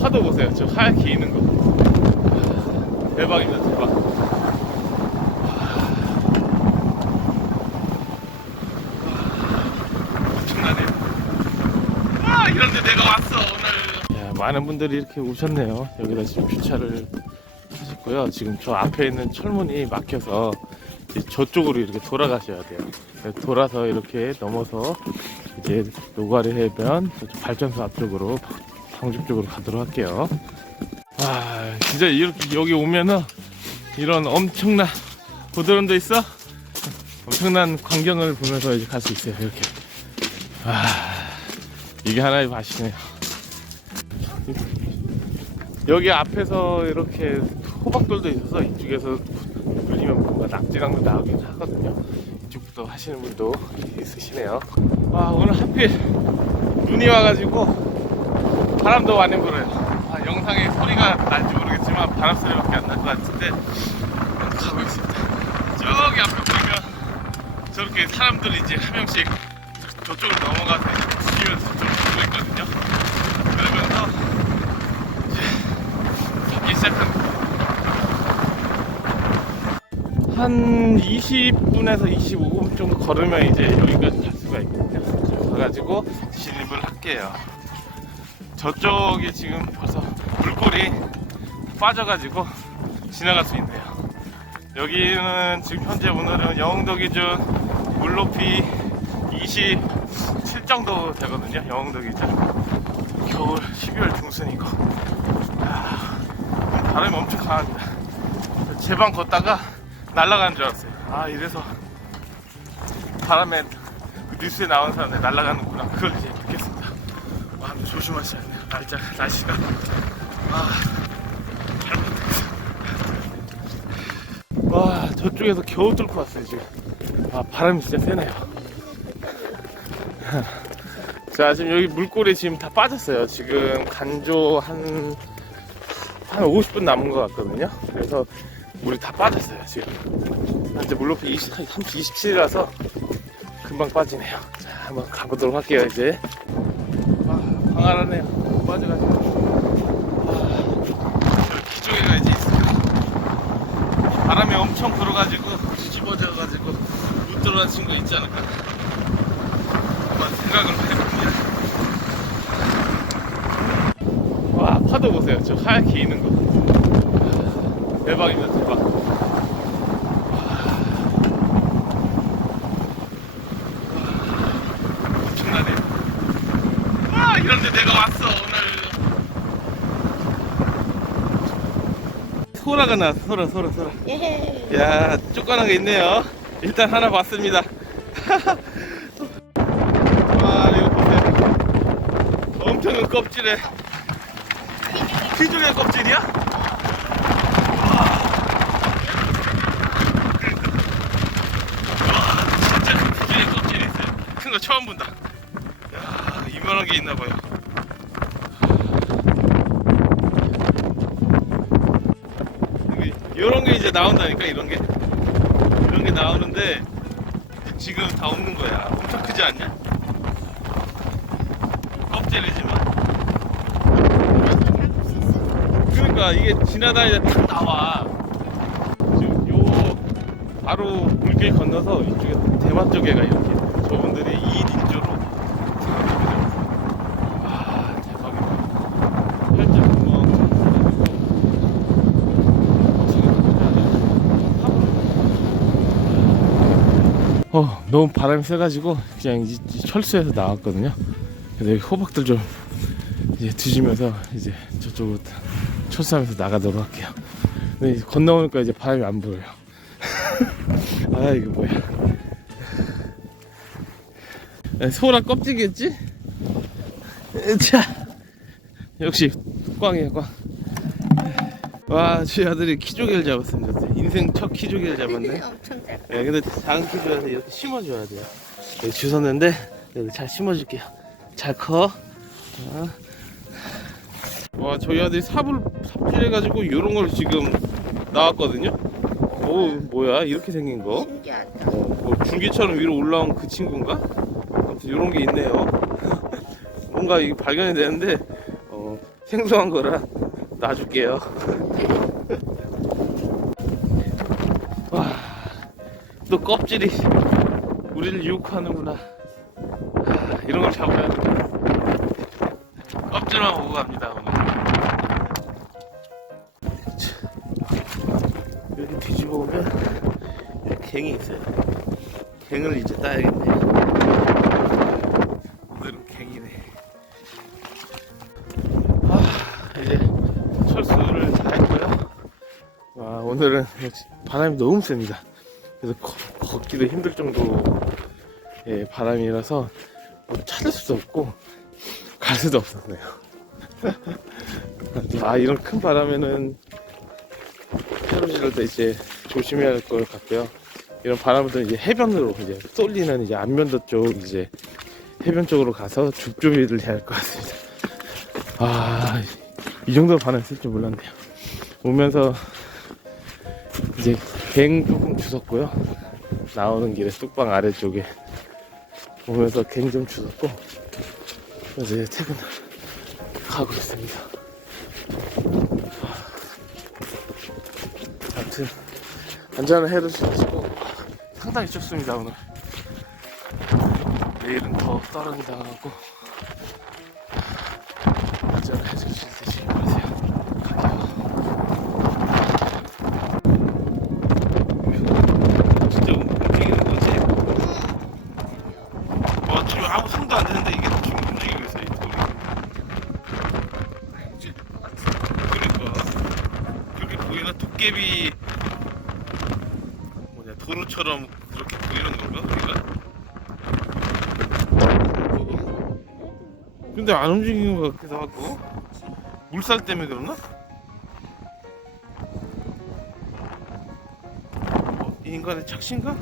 파도 보세요. 저 하얗게 있는 거. 대박입니다, 대박. 야, 많은 분들이 이렇게 오셨네요. 여기다 지금 주차를 하셨고요. 지금 저 앞에 있는 철문이 막혀서 저쪽으로 이렇게 돌아가셔야 돼요. 그래서 돌아서 이렇게 넘어서 이제 노가리 해변 발전소 앞쪽으로 방죽 쪽으로 가도록 할게요. 와, 진짜 이렇게 여기 오면은 이런 엄청난 고드름도 있어? 엄청난 광경을 보면서 이제 갈 수 있어요. 이렇게. 와, 이게 하나의 맛이네요. 여기 앞에서 이렇게 호박돌도 있어서 이쪽에서 물리면 뭔가 낙지랑도 나오긴 하거든요. 이쪽부터 하시는 분도 있으시네요. 와 오늘 하필 눈이 와가지고 바람도 많이 불어요. 아, 영상에 소리가 날지 모르겠지만 바람 소리밖에 안 날 것 같은데 가고 있습니다. 저기 앞에 보면 저렇게 사람들이 이제 한 명씩 저- 저쪽으로 넘어가서 뒤지면서 저쪽으로 보고 있거든요. 그러면서 잡기 시작합니다. 한 20분에서 25분 정도 걸으면 이제 여기까지 갈 수가 있거든요. 가가지고 진입을 할게요. 저쪽에 지금 벌써 물골이 빠져가지고 지나갈 수 있네요. 여기는 지금 현재 오늘은 영흥도 기준 물 높이 27 정도 되거든요. 영흥도 기준. 겨울 12월 중순이고. 아, 바람이 엄청 강합니다. 제 방 걷다가 날아가는 줄 알았어요. 아, 이래서 바람에 그 뉴스에 나온 사람들 날아가는구나. 그걸 이제 조심하셔야 돼요. 날짜, 날씨가. 아. 와, 저쪽에서 겨우 뚫고 왔어요, 지금. 아, 바람이 진짜 세네요. 자, 지금 여기 물골이 지금 다 빠졌어요. 지금 간조 한, 한 50분 남은 것 같거든요. 그래서 물이 다 빠졌어요, 지금. 현재 물높이 20, 27이라서 금방 빠지네요. 자, 한번 가보도록 할게요, 이제. 아, 방안하네요. 빠져가지고. 아, 이제 있어요. 바람이 엄청 불어가지고 뒤집어져가지고 못 들어간 친구 있지 않을까. 한번 생각을 해봅니다. 와, 파도 보세요. 저 하얗게 있는 거. 대박입니다, 대박. 엄청나네요. 와, 이런데 내가 왔어, 오늘. 소라가 나왔어, 소라, 소라, 소라. 예. 야, 쪼까는 게 있네요. 일단 하나 봤습니다. 와, 이거 보세요. 엄청난 껍질에. 피조개 껍질이야? 와, 진짜 큰 피조개 껍질이 있어요. 큰거 처음 본다. 야, 이만한 게 있나 봐요. 이런 게 이제 나온다니까 이런 게? 이런 게 나오는데 지금 다 없는 거야. 엄청 크지 않냐? 껍질이지만. 그러니까 이게 지나다니다 딱 나와. 지금 요 바로 물길 건너서 이쪽에 대만 쪽에가 이렇게 저분들이 2인 1조로 아 대박이다 팔자 구멍 어, 너무 바람이 세가지고 그냥 이, 이 철수에서 나왔거든요. 여기 호박들 좀 이제 뒤지면서 이제 저쪽으로 철수하면서 나가도록 할게요. 근데 이제 건너오니까 이제 바람이 안 불어요. 아, 이거 뭐야. 에, 소라 껍질이겠지? 에, 자, 역시 꽝이에요, 꽝. 와, 제 아들이 키조개를 잡았습니다. 인생 첫 키조개를 잡았네. 엄청 잘. 예, 근데 작은 키조라서 이렇게 심어줘야 돼요. 여기 주웠는데 여기 잘 심어줄게요. 잘 커. 자. 와, 저희 아들이 삽을 삽질해가지고 이런 걸 지금 나왔거든요. 오, 뭐야? 이렇게 생긴 거? 신기하다. 어, 뭐 줄기처럼 위로 올라온 그 친구인가? 아무튼 이런 게 있네요. 뭔가 이게 발견이 되는데 어, 생소한 거라 놔줄게요. 와, 또 껍질이 우리를 유혹하는구나. 아, 이런 걸 잡아야 돼. 껍질만 보고 갑니다 오늘. 이렇게 뒤집어 보면 갱이 있어요. 갱을 이제 따야겠네. 오 오늘은 바람이 너무 셉니다. 그래서 걷, 걷기도 힘들 정도 의 바람이라서 뭐 찾을 수도 없고 갈 수도 없었네요. 아, 이런 큰 바람에는 헤어질 때 이제 조심해야 할 것 같고요. 이런 바람은 이제 해변으로 이제 쏠리는 이제 안면도 쪽 이제 해변 쪽으로 가서 죽조비를 해야 할 것 같습니다. 아, 이 정도 반응 쓸줄 몰랐네요. 오면서 이제 갱 조금 주웠고요. 나오는 길에 뚝방 아래쪽에 오면서 갱 좀 주웠고 이제 퇴근 가고 있습니다. 아무튼 안전한 해를 주시고 상당히 춥습니다 오늘. 내일은 더 떨어진다고 보이나 도깨비 뭐냐 도루처럼 그렇게 보이는 건가 우리가? 근데 안 움직이는 것 같기도 하고 물살 때문에 그러나? 어, 이 인간의 착신가?